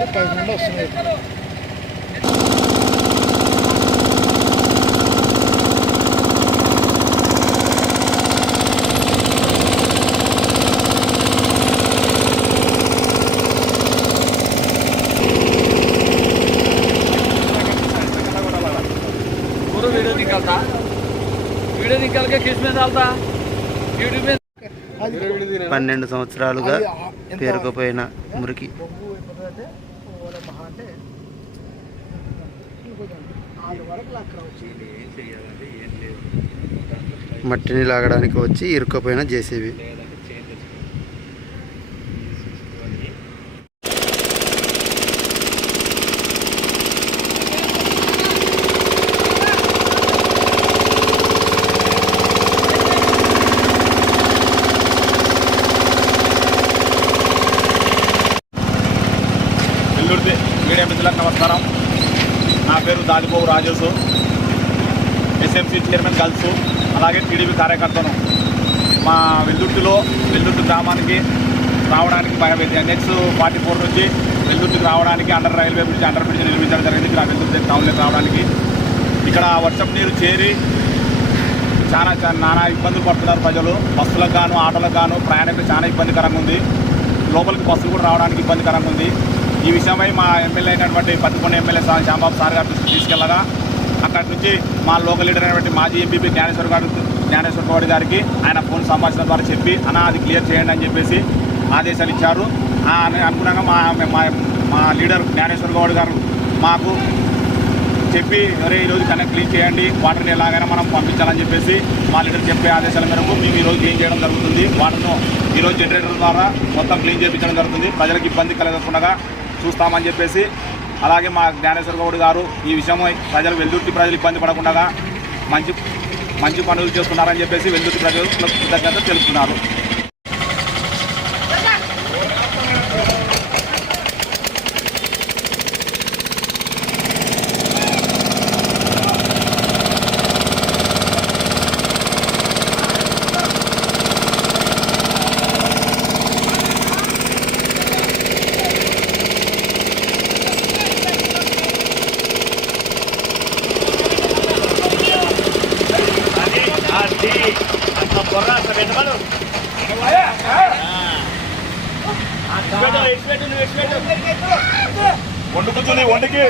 నుండి 10 నుండి వస్తున్నాయి. वीडियो निकाल के किस में डालता यूट्यूब में 12 సంవత్సరాలుగా పేరుకుపోయిన మురికి మట్టిని లాగడానికి వచ్చి ఇరుక్కుపోయిన జేసీబీ. మీడియా మిత్రులకు నమస్కారం. నా పేరు దాదిబాబు రాజేష్, ఎస్ఎంసీ చైర్మన్ గర్ల్స్, అలాగే టీడీపీ కార్యకర్తను. మా వెల్దుర్తి గ్రామానికి రావడానికి నెక్స్ట్ 44 నుంచి వెల్దుర్తికి రావడానికి రైల్వే బ్రిడ్జ్ అండర్ బ్రిడ్జ్ నిర్మించడం జరిగింది. ఇక్కడ వెల్దుర్తి టౌన్లోకి రావడానికి ఇక్కడ వర్షం నీరు చేరి చాలా నానా ఇబ్బందులు పడుతున్నారు ప్రజలు. బస్సులకు గాను ఆటోలకు గాను ప్రయాణికులు చాలా ఇబ్బందికరంగా ఉంది. లోపలికి బస్సులు కూడా రావడానికి ఇబ్బందికరంగా ఉంది. ఈ విషయమై మా ఎమ్మెల్యే అయినటువంటి పత్తికొండ ఎమ్మెల్యే శ్యాంబాబు సార్ గారు తీసుకెళ్లగా అక్కడి నుంచి మా లోకల్ లీడర్ అయినటువంటి మాజీ ఎంపీపీ జ్ఞానేశ్వర గౌడ్ గారికి ఆయన ఫోన్ సంభాషణ ద్వారా చెప్పి అది క్లియర్ చేయండి అని చెప్పేసి ఆదేశాలు ఇచ్చారు. అనుగుణంగా మా లీడర్ జ్ఞానేశ్వర గౌడ్ గారు మాకు చెప్పి ఈరోజు కనెక్ట్ క్లీన్ చేయండి, వాటర్ని ఎలాగైనా మనం పంపించాలని చెప్పేసి మా లీడర్ చెప్పే ఆదేశాల మేరకు మేము ఈరోజు క్లీన్ చేయడం జరుగుతుంది. వాటర్ను ఈరోజు జనరేటర్ ద్వారా మొత్తం క్లీన్ చేయించడం జరుగుతుంది. ప్రజలకు ఇబ్బంది కలగకుండా చూస్తామని చెప్పేసి, అలాగే మా జ్ఞానేశ్వర గౌడ్ గారు ఈ విషయమై వెల్దుర్తి ప్రజలు ఇబ్బంది పడకుండా మంచి పనులు చేస్తున్నారని చెప్పేసి వెల్దుర్తి ప్రజలు కృతజ్ఞత తెలుపుతున్నారు. వండుకుంటుంది వండుకి